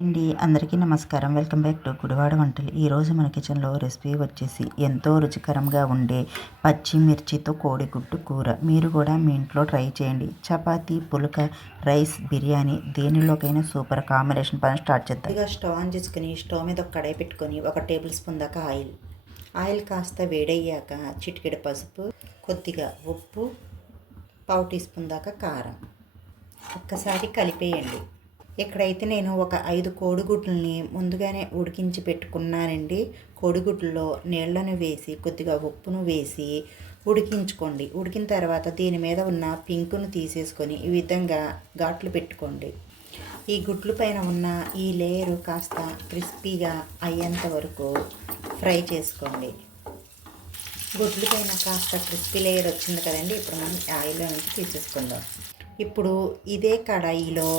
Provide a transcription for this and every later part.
అందరికీ నమస్కారం. Welcome back to Gudivada వంటలు. ఈరోజు మన కిచెన్లో రెసిపీ వచ్చేసి ఎంతో రుచికరంగా ఉండే పచ్చిమిర్చితో కోడిగుడ్డు కూర. మీరు కూడా మీ ఇంట్లో ట్రై చేయండి. చపాతీ, పులక, రైస్, బిర్యానీ దేనిలోకైనా సూపర్ కాంబినేషన్. పని స్టార్ట్ చేద్దాం. ఇక స్టవ్ ఆన్ చేసుకుని స్టవ్ మీద ఒక కడాయి పెట్టుకొని 1 టేబుల్ స్పూన్ దాకా ఆయిల్ కాస్త వేడయ్యాక చిటికెడు పసుపు, కొద్దిగా ఉప్పు, 1/2 టీ స్పూన్ దాకా కారం ఒక్కసారి కలిపేయండి. ఇక్కడైతే నేను ఒక 5 కోడిగుడ్లని ముందుగానే ఉడికించి పెట్టుకున్నానండి. కోడిగుడ్లలో నీళ్లను వేసి కొద్దిగా ఉప్పును వేసి ఉడికించుకోండి. ఉడికిన తర్వాత దీని మీద ఉన్న పింకును తీసేసుకొని ఈ విధంగా ఘాట్లు పెట్టుకోండి. ఈ గుడ్ల పైన ఉన్న ఈ లేయరు కాస్త క్రిస్పీగా అయ్యేంత వరకు ఫ్రై చేసుకోండి. గుడ్ల పైన కాస్త క్రిస్పీ లేయర్ వచ్చింది కదండి. ఇప్పుడు మనం ఆయిల్లో నుంచి తీసేసుకుందాం. ఇప్పుడు ఇదే కడాయిలో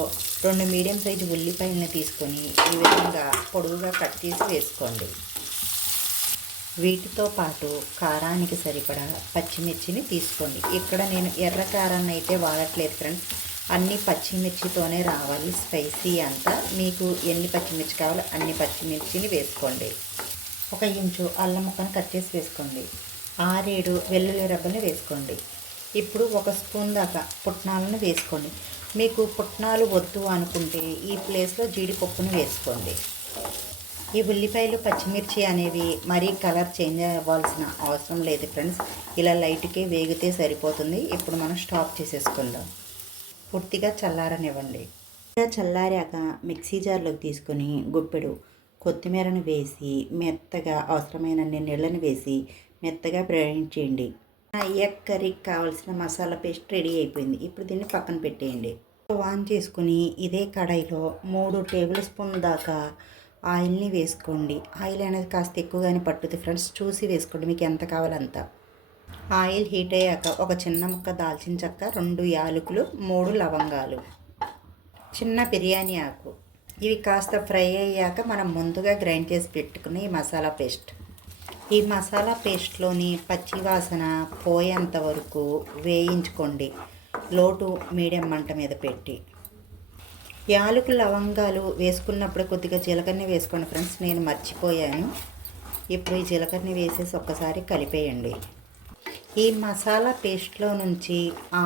2 మీడియం సైజు ఉల్లిపాయలను తీసుకొని ఈ విధంగా పొడవుగా కట్ చేసి వేసుకోండి. వీటితో పాటు కారానికి సరిపడా పచ్చిమిర్చిని తీసుకోండి. ఇక్కడ నేను ఎర్ర కారాన్ని అయితే వాడట్లేదు ఫ్రెండ్స్. అన్ని పచ్చిమిర్చితోనే రావాలి స్పైసీ అంతా. మీకు ఎన్ని పచ్చిమిర్చి కావాలో అన్ని పచ్చిమిర్చిని వేసుకోండి. 1 ఇంచు అల్లం ముక్కను కట్ చేసి వేసుకోండి. 6-7 వెల్లుల్లి రెబ్బల్ని వేసుకోండి. ఇప్పుడు 1 స్పూన్ దాకా పుట్నాలను వేసుకోండి. మీకు పుట్నాలు వద్దు అనుకుంటే ఈ ప్లేస్లో జీడిపప్పును వేసుకోండి. ఈ ఉల్లిపాయలు పచ్చిమిర్చి అనేవి మరీ కలర్ చేంజ్ అవ్వాల్సిన అవసరం లేదు ఫ్రెండ్స్. ఇలా లైట్గా వేగితే సరిపోతుంది. ఇప్పుడు మనం స్టాప్ చేసేసుకుందాం. పూర్తిగా చల్లారనివ్వండి. చల్లారాక మిక్సీ జార్లోకి తీసుకొని గుప్పెడు కొత్తిమీరను వేసి మెత్తగా అవసరమైన నీళ్ళని వేసి మెత్తగా గ్రైండ్ చేయండి. ఎగ్ కర్రీకి కావాల్సిన మసాలా పేస్ట్ రెడీ అయిపోయింది. ఇప్పుడు దీన్ని పక్కన పెట్టేయండి. ఆన్ చేసుకుని ఇదే కడాయిలో 3 టేబుల్ స్పూన్ దాకా ఆయిల్ని వేసుకోండి. ఆయిల్ అనేది కాస్త ఎక్కువగానే పట్టుద్ది ఫ్రెండ్స్. చూసి వేసుకోండి మీకు ఎంత కావాలంత. ఆయిల్ హీట్ అయ్యాక ఒక చిన్న ముక్క దాల్చిన చెక్క, 2 యాలకులు, 3 లవంగాలు, చిన్న బిర్యానీ ఆకు. ఇవి కాస్త ఫ్రై అయ్యాక మనం ముందుగా గ్రైండ్ చేసి పెట్టుకున్న ఈ మసాలా పేస్ట్. ఈ మసాలా పేస్ట్లోని పచ్చి వాసన పోయేంత వరకు వేయించుకోండి. లో టు మీడియం మంట మీద పెట్టి. యాలకులు, లవంగాలు వేసుకున్నప్పుడు కొద్దిగా జీలకర్ర వేసుకోండి ఫ్రెండ్స్. నేను మర్చిపోయాను. ఇప్పుడు ఈ జీలకర్ర వేసేసి ఒక్కసారి కలిపేయండి. ఈ మసాలా పేస్ట్లో నుంచి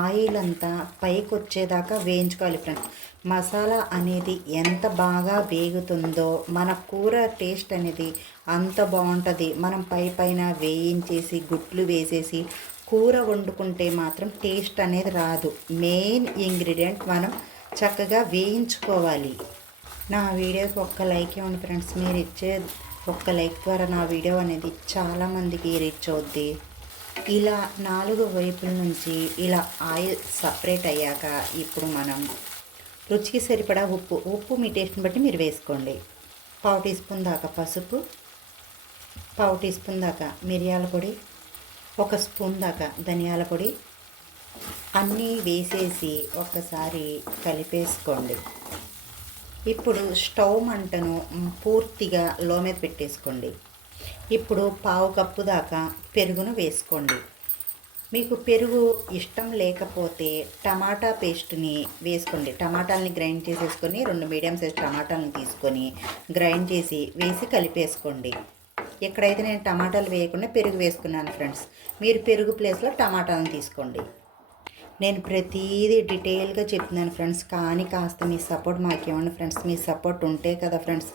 ఆయిల్ అంతా పైకి వచ్చేదాకా వేయించుకోవాలి ఫ్రెండ్స్. మసాలా అనేది ఎంత బాగా వేగుతుందో మన కూర టేస్ట్ అనేది అంత బాగుంటుంది. మనం పైన వేయించేసి గుడ్లు వేసేసి కూర వండుకుంటే మాత్రం టేస్ట్ అనేది రాదు. మెయిన్ ఇంగ్రీడియంట్ మనం చక్కగా వేయించుకోవాలి. నా వీడియోకి ఒక్క లైక్ ఇవ్వండి ఫ్రెండ్స్. మీరు ఇచ్చే ఒక్క లైక్ ద్వారా నా వీడియో అనేది చాలామందికి రీచ్ అవుద్ది. ఇలా 4 వైపుల నుంచి ఇలా ఆయిల్ సపరేట్ అయ్యాక ఇప్పుడు మనం రుచికి సరిపడా ఉప్పు మీ టేస్ట్ని బట్టి మీరు వేసుకోండి. 1/2 టీ స్పూన్ దాకా పసుపు, 1/2 టీ స్పూన్ దాకా మిరియాల పొడి, 1 స్పూన్ దాకా ధనియాల పొడి అన్నీ వేసేసి ఒక్కసారి కలిపేసుకోండి. ఇప్పుడు స్టవ్ మంటను పూర్తిగా లో మీద పెట్టేసుకోండి. ఇప్పుడు 1/2 కప్పు దాకా పెరుగును వేసుకోండి. మీకు పెరుగు ఇష్టం లేకపోతే టమాటా పేస్ట్ని వేసుకోండి. టమాటాలని గ్రైండ్ చేసేసుకొని 2 మీడియం సైజ్ టమాటాలను తీసుకొని గ్రైండ్ చేసి వేసి కలిపేసుకోండి. ఇక్కడైతే నేను టమాటాలు వేయకుండా పెరుగు వేసుకున్నాను ఫ్రెండ్స్. మీరు పెరుగు ప్లేస్లో టమాటాలను తీసుకోండి. నేను ప్రతిదీ డీటెయిల్గా చెప్తున్నాను ఫ్రెండ్స్. కానీ కాస్త మీ సపోర్ట్ మాకు ఇవ్వండి ఫ్రెండ్స్. మీ సపోర్ట్ ఉంటే కదా ఫ్రెండ్స్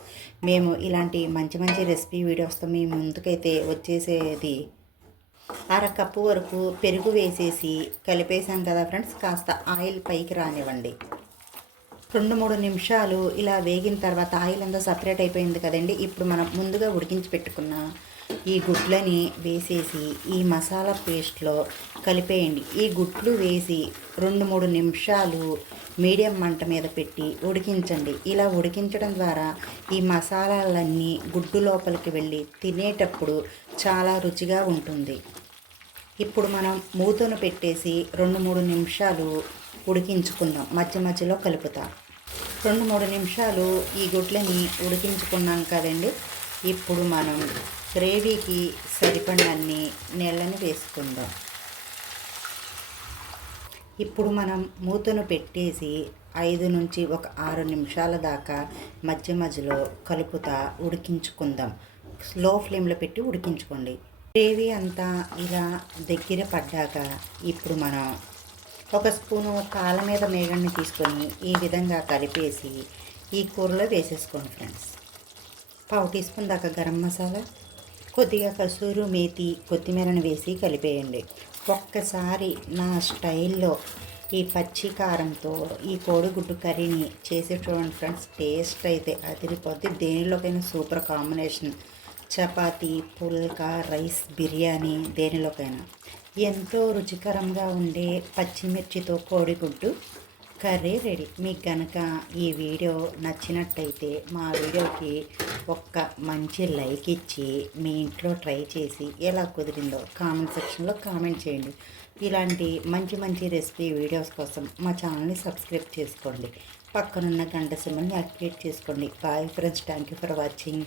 మేము ఇలాంటి మంచి రెసిపీ వీడియోస్తో మీ ముందుకైతే వచ్చేసేది. 1/2 కప్పు వరకు పెరుగు వేసేసి కలిపేసాం కదా ఫ్రెండ్స్. కాస్త ఆయిల్ పైకి రానివ్వండి. 2-3 నిమిషాలు ఇలా వేగిన తర్వాత ఆయిల్ అంతా సపరేట్ అయిపోయింది కదండి. ఇప్పుడు మనం ముందుగా ఉడికించి పెట్టుకున్న ఈ గుడ్లని వేసేసి ఈ మసాలా పేస్ట్లో కలిపేయండి. ఈ గుడ్లు వేసి 2-3 నిమిషాలు మీడియం మంట మీద పెట్టి ఉడికించండి. ఇలా ఉడికించడం ద్వారా ఈ మసాలాలన్నీ గుడ్డు లోపలికి వెళ్ళి తినేటప్పుడు చాలా రుచిగా ఉంటుంది. ఇప్పుడు మనం మూతను పెట్టేసి 2-3 నిమిషాలు ఉడికించుకుందాం. మధ్యలో కలుపుతాం. 2-3 నిమిషాలు ఈ గుడ్లని ఉడికించుకున్నాం కదండి. ఇప్పుడు మనం గ్రేవీకి సరిపడినన్ని నీళ్ళని వేసుకుందాం. ఇప్పుడు మనం మూతను పెట్టేసి 5 నుంచి ఒక 6 నిమిషాల దాకా మధ్య మధ్యలో కలుపుతా ఉడికించుకుందాం. స్లో ఫ్లేమ్లో పెట్టి ఉడికించుకోండి. గ్రేవీ అంతా ఇలా దగ్గర పడ్డాక ఇప్పుడు మనం ఒక స్పూను కాళ్ళ మీద మేగడ్ని తీసుకొని ఈ విధంగా కలిపేసి ఈ కూరలో వేసేసుకోండి ఫ్రెండ్స్. పావు టీ స్పూన్ దాకా గరం మసాలా, కొద్దిగా కసూరు మేతి, కొత్తిమీరను వేసి కలిపేయండి. ఒక్కసారి నా స్టైల్లో ఈ పచ్చి కారంతో ఈ కోడిగుడ్డు కర్రీని చేసి చూడండి ఫ్రెండ్స్. టేస్ట్ అయితే అదిరిపోద్ది. దేనిలోకైనా సూపర్ కాంబినేషన్. చపాతీ, పుల్కా, రైస్, బిర్యానీ దేనిలోకైనా ఎంతో రుచికరంగా ఉండే పచ్చిమిర్చితో కోడిగుడ్డు కర్రీ రెడీ. మీకు కనుక ఈ వీడియో నచ్చినట్టయితే మా వీడియోకి ఒక్క మంచి లైక్ ఇచ్చి మీ ఇంట్లో ట్రై చేసి ఎలా కుదిరిందో కామెంట్ సెక్షన్లో కామెంట్ చేయండి. ఇలాంటి మంచి మంచి రెసిపీ వీడియోస్ కోసం మా ఛానల్ని సబ్స్క్రైబ్ చేసుకోండి. పక్కనున్న గంట సింబల్ని యాక్టివేట్ చేసుకోండి. Bye friends, thank you for watching.